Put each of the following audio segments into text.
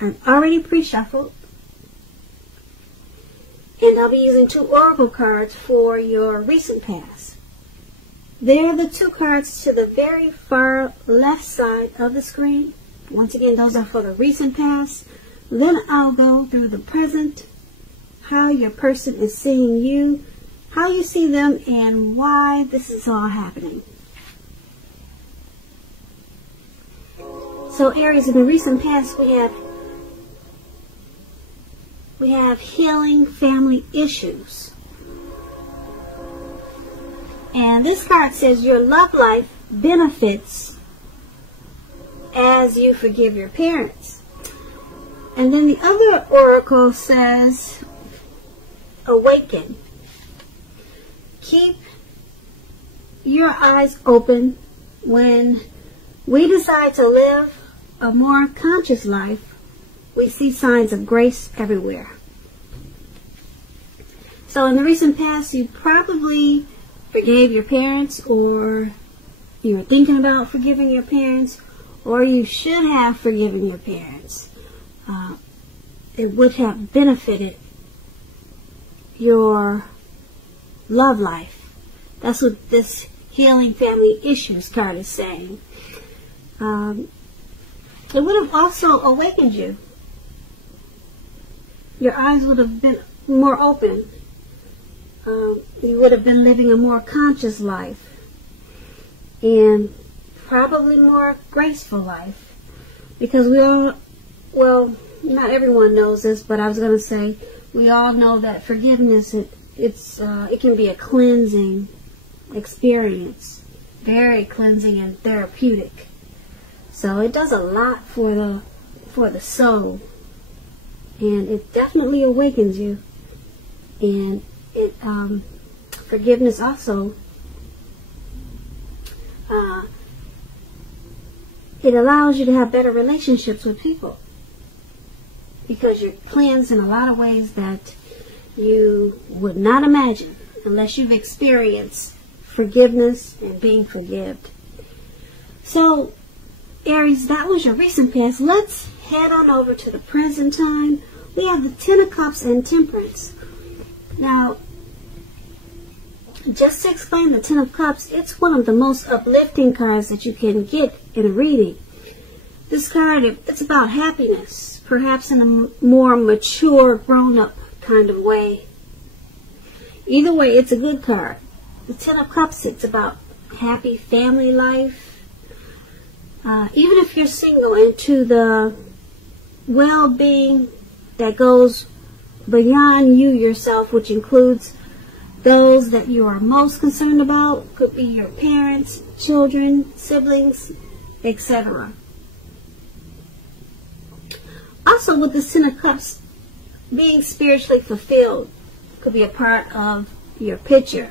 I've already pre-shuffled. And I'll be using 2 oracle cards for your recent past. They're the 2 cards to the very far left side of the screen. Once again, those are for the recent past. Then I'll go through the present, how your person is seeing you, how you see them, and why this is all happening. So Aries, in the recent past, we have healing family issues. And this card says your love life benefits as you forgive your parents. And then the other oracle says awaken. Keep your eyes open. When we decide to live a more conscious life, we see signs of grace everywhere. So in the recent past, you probably forgave your parents, or you were thinking about forgiving your parents, or you should have forgiven your parents. It would have benefited your love life. That's what this healing family issues card is saying. It would have also awakened you. Your eyes would have been more open. You would have been living a more conscious life, and probably more graceful life. Because we all, well, not everyone knows this, but I was going to say, we all know that forgiveness, it can be a cleansing experience. Very cleansing and therapeutic. So it does a lot for the soul. And it definitely awakens you. And it forgiveness also it allows you to have better relationships with people, because you're cleansed in a lot of ways that you would not imagine unless you've experienced forgiveness and being forgiven. So Aries, that was your recent past. Let's head on over to the present time. We have the 10 of Cups and Temperance. Now, just to explain the 10 of Cups, it's one of the most uplifting cards that you can get in a reading. This card, it's about happiness, perhaps in a more mature, grown-up kind of way. Either way, it's a good card. The 10 of Cups, it's about happy family life. Even if you're single, into the well-being that goes beyond you yourself, which includes those that you are most concerned about. Could be your parents, children, siblings, etc. Also, with the 10 of Cups, being spiritually fulfilled could be a part of your picture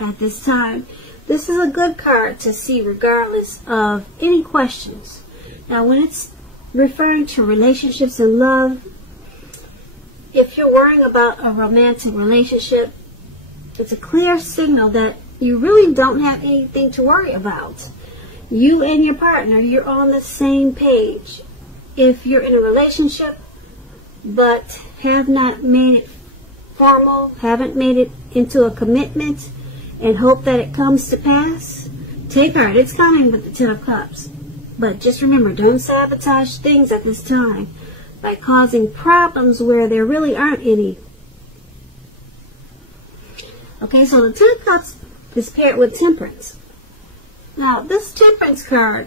at this time. This is a good card to see regardless of any questions. Now, when it's referring to relationships and love, if you're worrying about a romantic relationship, it's a clear signal that you really don't have anything to worry about. You and your partner, you're on the same page. If you're in a relationship but have not made it formal, haven't made it into a commitment, and hope that it comes to pass, take heart. It's coming with the 10 of Cups. But just remember, don't sabotage things at this time by causing problems where there really aren't any. Okay, so the 10 of Cups is paired with Temperance. Now, this Temperance card,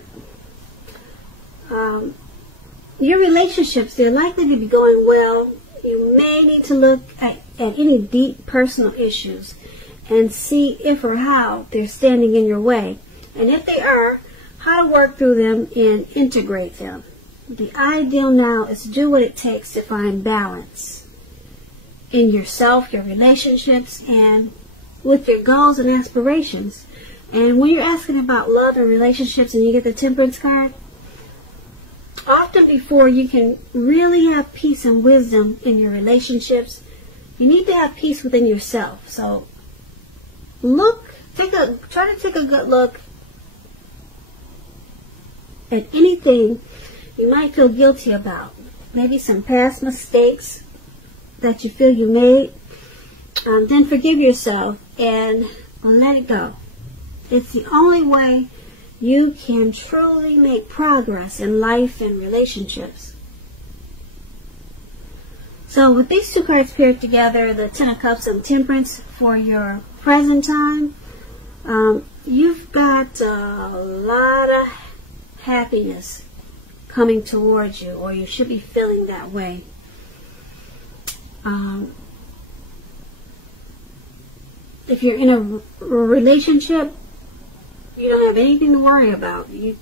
your relationships, they're likely to be going well. You may need to look at any deep personal issues and see if or how they're standing in your way. And if they are, how to work through them and integrate them. The ideal now is to do what it takes to find balance in yourself, your relationships, and with your goals and aspirations. And when you're asking about love and relationships and you get the Temperance card, often before you can really have peace and wisdom in your relationships, you need to have peace within yourself. So try to take a good look at anything you might feel guilty about. Maybe some past mistakes that you feel you made. Then forgive yourself and let it go. It's the only way you can truly make progress in life and relationships. So with these two cards paired together, the Ten of Cups and Temperance for your present time, you've got a lot of happiness coming towards you, or you should be feeling that way. If you're in a relationship, you don't have anything to worry about. You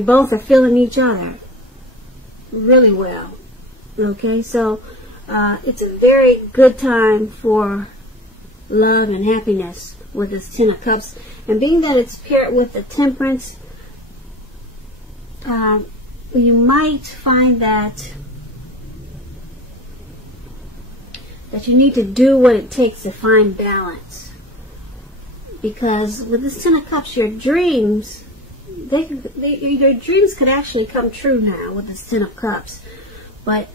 both are feeling each other really well. Okay, so it's a very good time for love and happiness with this Ten of Cups. And being that it's paired with the Temperance, you might find that you need to do what it takes to find balance. Because with this Ten of Cups, your dreams, your dreams could actually come true now with this Ten of Cups. But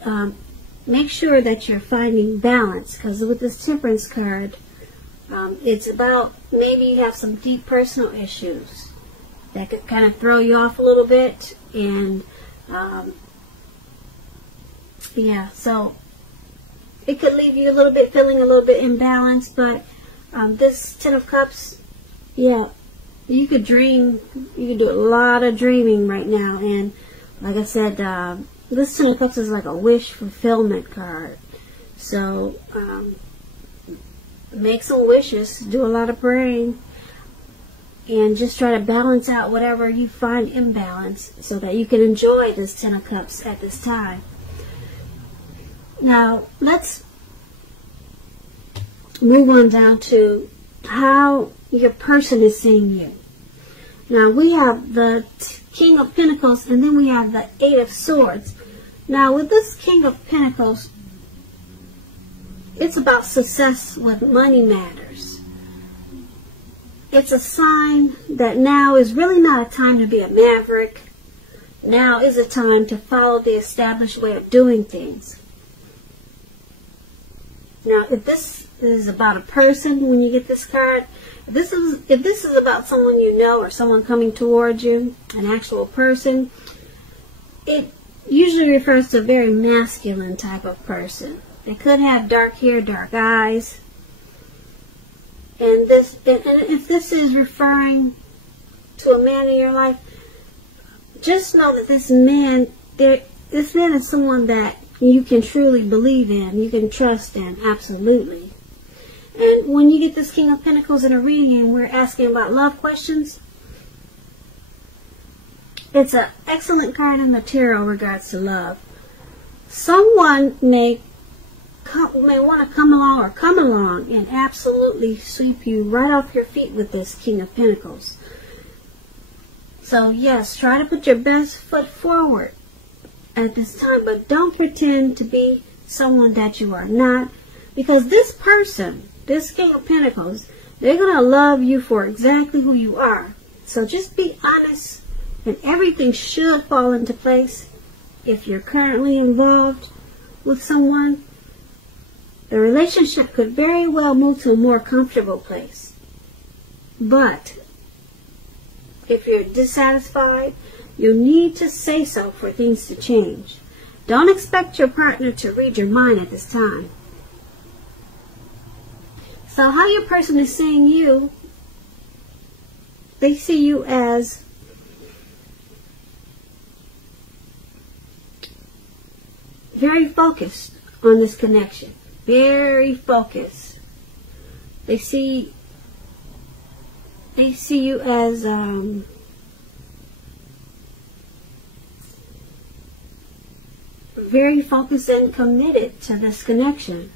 make sure that you're finding balance, because with this Temperance card, it's about maybe you have some deep personal issues that could kind of throw you off a little bit. And yeah, so it could leave you a little bit feeling a little bit imbalanced. But this Ten of Cups, yeah, you could dream. You could do a lot of dreaming right now. And like I said, this Ten of Cups is like a wish fulfillment card. So make some wishes, do a lot of praying, and just try to balance out whatever you find imbalanced so that you can enjoy this Ten of Cups at this time. Now, let's move on down to how your person is seeing you. Now, we have the King of Pentacles, and then we have the Eight of Swords. Now, with this King of Pentacles, it's about success with money matters. It's a sign that now is really not a time to be a maverick. Now is a time to follow the established way of doing things. Now, if this is about a person, when you get this card, if this is about someone you know or someone coming towards you, an actual person, it usually refers to a very masculine type of person. They could have dark hair, dark eyes. And if this is referring to a man in your life, just know that this man is someone that you can truly believe in, you can trust in, absolutely. And when you get this King of Pentacles in a reading and we're asking about love questions, it's an excellent card in the tarot regards to love. Someone may want to come along and absolutely sweep you right off your feet with this King of Pentacles. So yes, try to put your best foot forward at this time, but don't pretend to be someone that you are not, because this person, this King of Pentacles, they're going to love you for exactly who you are. So just be honest, and everything should fall into place. If you're currently involved with someone, the relationship could very well move to a more comfortable place. But if you're dissatisfied, you need to say so for things to change. Don't expect your partner to read your mind at this time. So how your person is seeing you, they see you as very focused on this connection. Very focused. They see you as very focused and committed to this connection.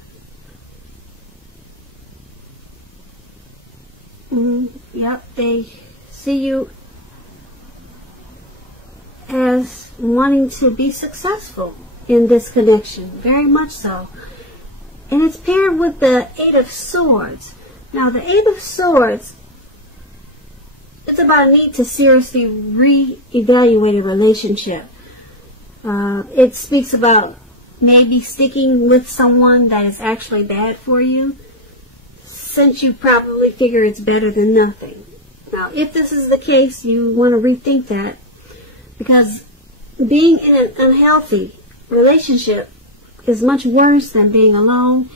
Yep, they see you as wanting to be successful in this connection, very much so. And it's paired with the Eight of Swords. Now, the Eight of Swords, it's about a need to seriously reevaluate a relationship. It speaks about maybe sticking with someone that is actually bad for you, since you probably figure it's better than nothing. Now, if this is the case, you want to rethink that, because being in an unhealthy relationship is much worse than being alone.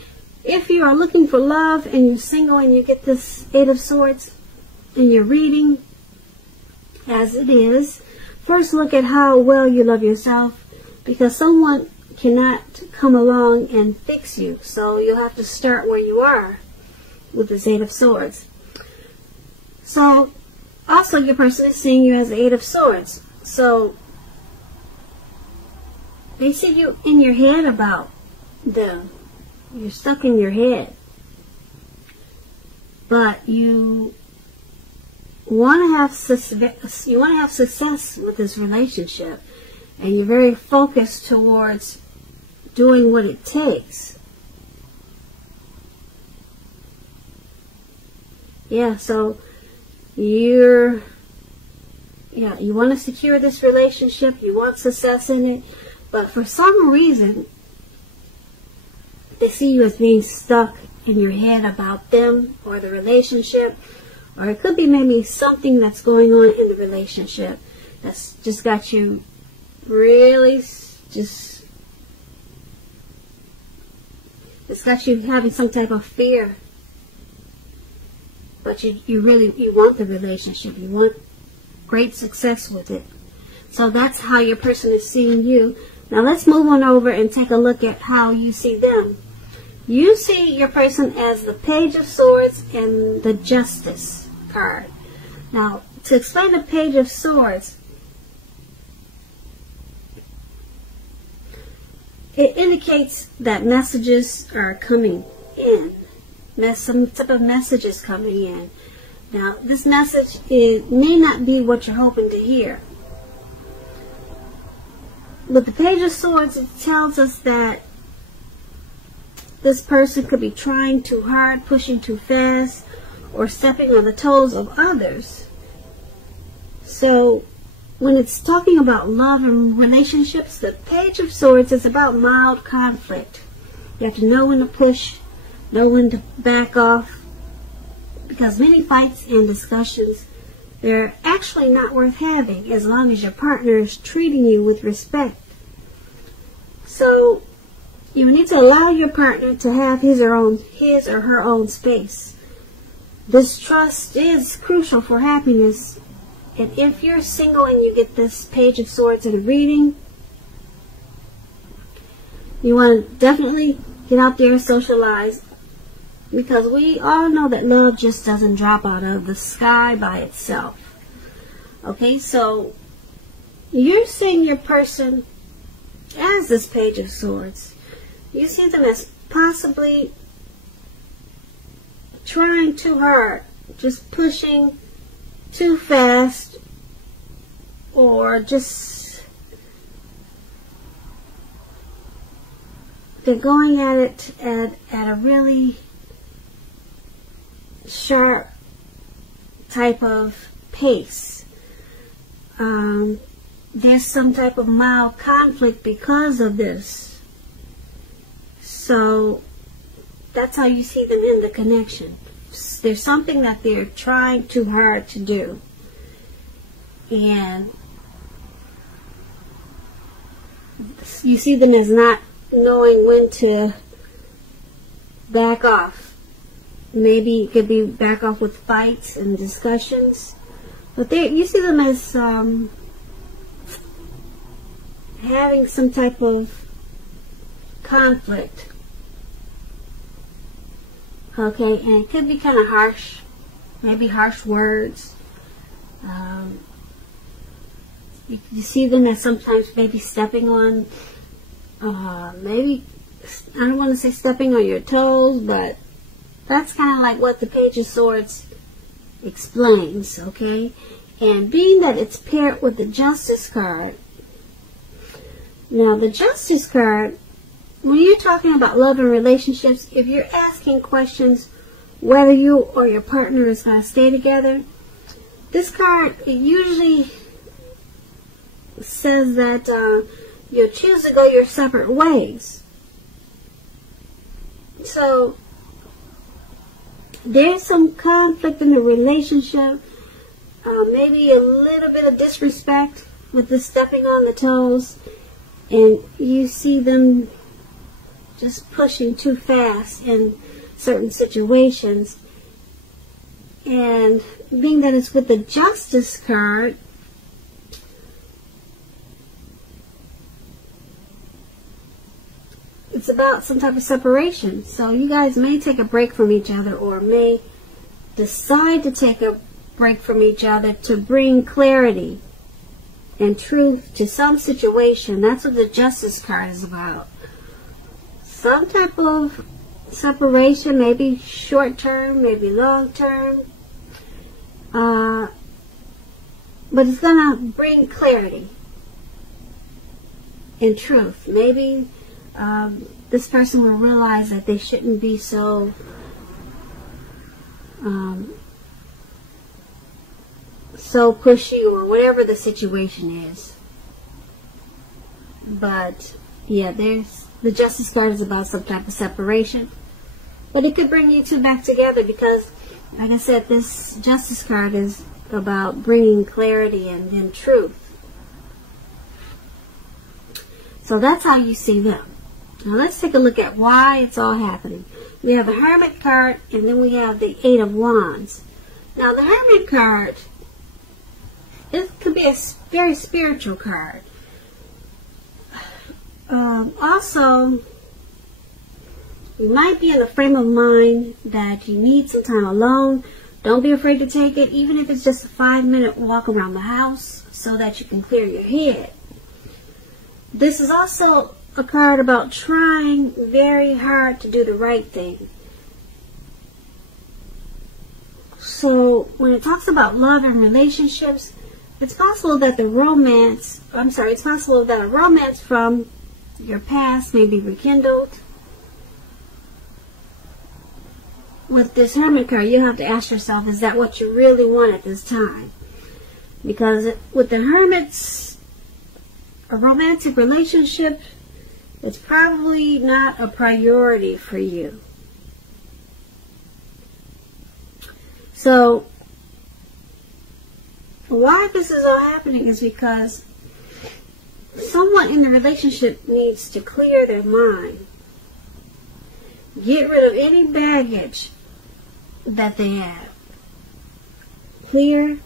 If you are looking for love and you're single and you get this 8 of Swords in your reading, as it is, first look at how well you love yourself, because someone cannot come along and fix you. So you'll have to start where you are with this 8 of Swords. So also your person is seeing you as the 8 of Swords. So they see you in your head about them. You're stuck in your head. But you want to have success with this relationship, and you're very focused towards doing what it takes. Yeah, so you want to secure this relationship, you want success in it, but for some reason they see you as being stuck in your head about them or the relationship, or it could be maybe something that's going on in the relationship that's just got you really it's got you having some type of fear. But you want the relationship. You want great success with it. So that's how your person is seeing you. Now let's move on over and take a look at how you see them. You see your person as the Page of Swords and the Justice card. Now, to explain the Page of Swords, it indicates that messages are coming in. Some type of message is coming in. Now, this message may not be what you're hoping to hear. With the Page of Swords, it tells us that this person could be trying too hard, pushing too fast, or stepping on the toes of others. So, when it's talking about love and relationships, the Page of Swords is about mild conflict. You have to know when to push, know when to back off, because many fights and discussions, they're actually not worth having as long as your partner is treating you with respect. So you need to allow your partner to have his or her own space. This trust is crucial for happiness. And if you're single and you get this Page of Swords in a reading, you want to definitely get out there and socialize, because we all know that love just doesn't drop out of the sky by itself. Okay, so you're seeing your person as this Page of Swords. You see them as possibly trying too hard, just pushing too fast, or just they're going at it at a really sharp type of pace. There's some type of mild conflict because of this. So that's how you see them in the connection. There's something that they're trying too hard to do, and you see them as not knowing when to back off. Maybe it could be back off with fights and discussions, but you see them as having some type of conflict. Okay, and it could be kind of harsh, maybe harsh words. You see them as sometimes maybe stepping on, maybe, I don't want to say stepping on your toes, but that's kind of like what the Page of Swords explains, okay? And being that it's paired with the Justice card, now the Justice card, when you're talking about love and relationships, if you're asking questions whether you or your partner is going to stay together, this card, it usually says that you'll choose to go your separate ways. So there's some conflict in the relationship, maybe a little bit of disrespect with the stepping on the toes, and you see them just pushing too fast in certain situations. And being that it's with the Justice card, it's about some type of separation. So you guys may take a break from each other, or may decide to take a break from each other to bring clarity and truth to some situation. That's what the Justice card is about. Some type of separation, maybe short term, maybe long term. But it's going to bring clarity and truth. Maybe this person will realize that they shouldn't be so so pushy, or whatever the situation is. But yeah, there's the Justice card is about some type of separation, but it could bring you two back together, because like I said, this Justice card is about bringing clarity and truth. So that's how you see them. Now let's take a look at why it's all happening. We have the Hermit card, and then we have the Eight of Wands. Now the Hermit card, it could be a very spiritual card. Also, you might be in a frame of mind that you need some time alone. Don't be afraid to take it, even if it's just a 5-minute walk around the house, so that you can clear your head. This is also a card about trying very hard to do the right thing. So when it talks about love and relationships, it's possible that it's possible that a romance from your past may be rekindled. With this Hermit card, you have to ask yourself, is that what you really want at this time? Because with the Hermits, a romantic relationship, it's probably not a priority for you. So why this is all happening is because someone in the relationship needs to clear their mind. Get rid of any baggage that they have. Clear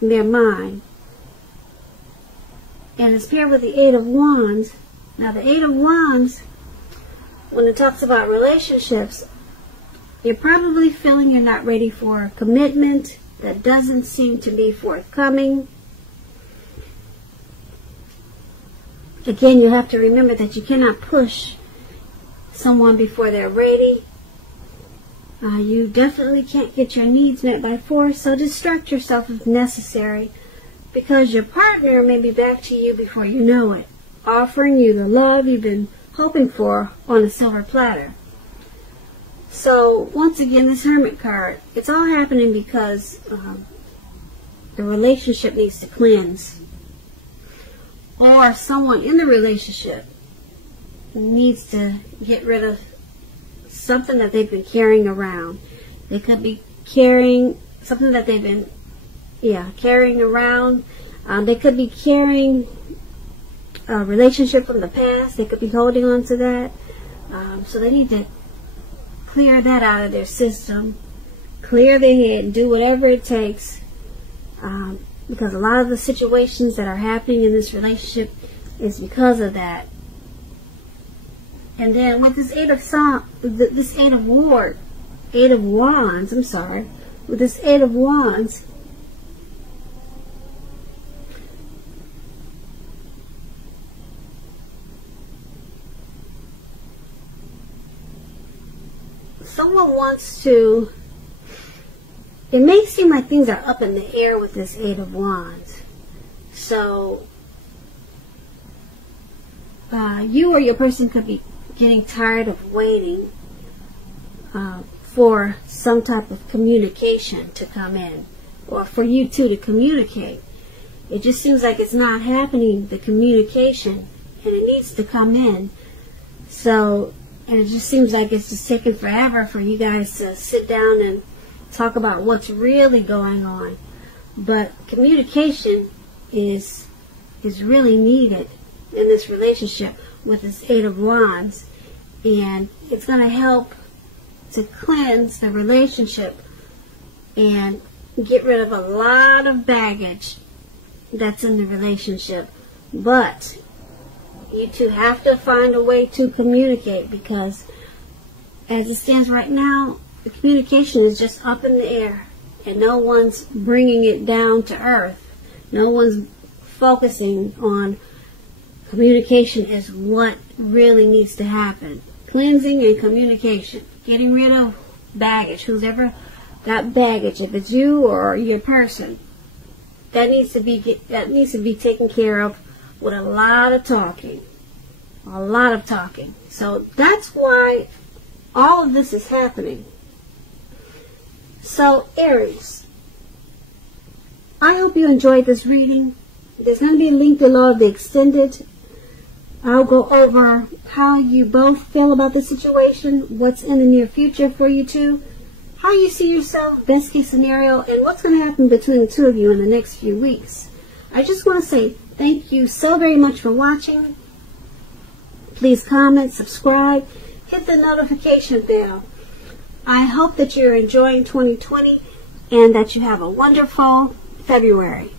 their mind. And it's paired with the Eight of Wands. Now the Eight of Wands, when it talks about relationships, you're probably feeling you're not ready for a commitment that doesn't seem to be forthcoming. Again, you have to remember that you cannot push someone before they're ready. You definitely can't get your needs met by force, so distract yourself if necessary, because your partner may be back to you before you know it, offering you the love you've been hoping for on a silver platter. So once again, this Hermit card, it's all happening because the relationship needs to cleanse, or someone in the relationship needs to get rid of something that they've been carrying around. They could be carrying something that they've been carrying around. They could be carrying a relationship from the past. They could be holding on to that. So they need to clear that out of their system, clear their head, and do whatever it takes, because a lot of the situations that are happening in this relationship is because of that. And then with this Eight of Wands, with this Eight of Wands, someone wants to, it may seem like things are up in the air with this Eight of Wands. So you or your person could be getting tired of waiting for some type of communication to come in, or for you two to communicate. It just seems like it's not happening, the communication, and it needs to come in. So, and it just seems like it's just taking forever for you guys to sit down and talk about what's really going on. But communication is really needed in this relationship with this Eight of Wands. And it's going to help to cleanse the relationship and get rid of a lot of baggage that's in the relationship. But you two have to find a way to communicate, because as it stands right now, the communication is just up in the air and no one's bringing it down to earth. No one's focusing on communication is what really needs to happen. Cleansing and communication. Getting rid of baggage. Who's ever got baggage, if it's you or your person, that needs to be taken care of with a lot of talking. A lot of talking. So that's why all of this is happening. So Aries, I hope you enjoyed this reading. There's going to be a link below of the extended. I'll go over how you both feel about the situation, what's in the near future for you two, how you see yourself, best case scenario, and what's going to happen between the two of you in the next few weeks. I just want to say thank you so very much for watching. Please comment, subscribe, hit the notification bell. I hope that you're enjoying 2020 and that you have a wonderful February.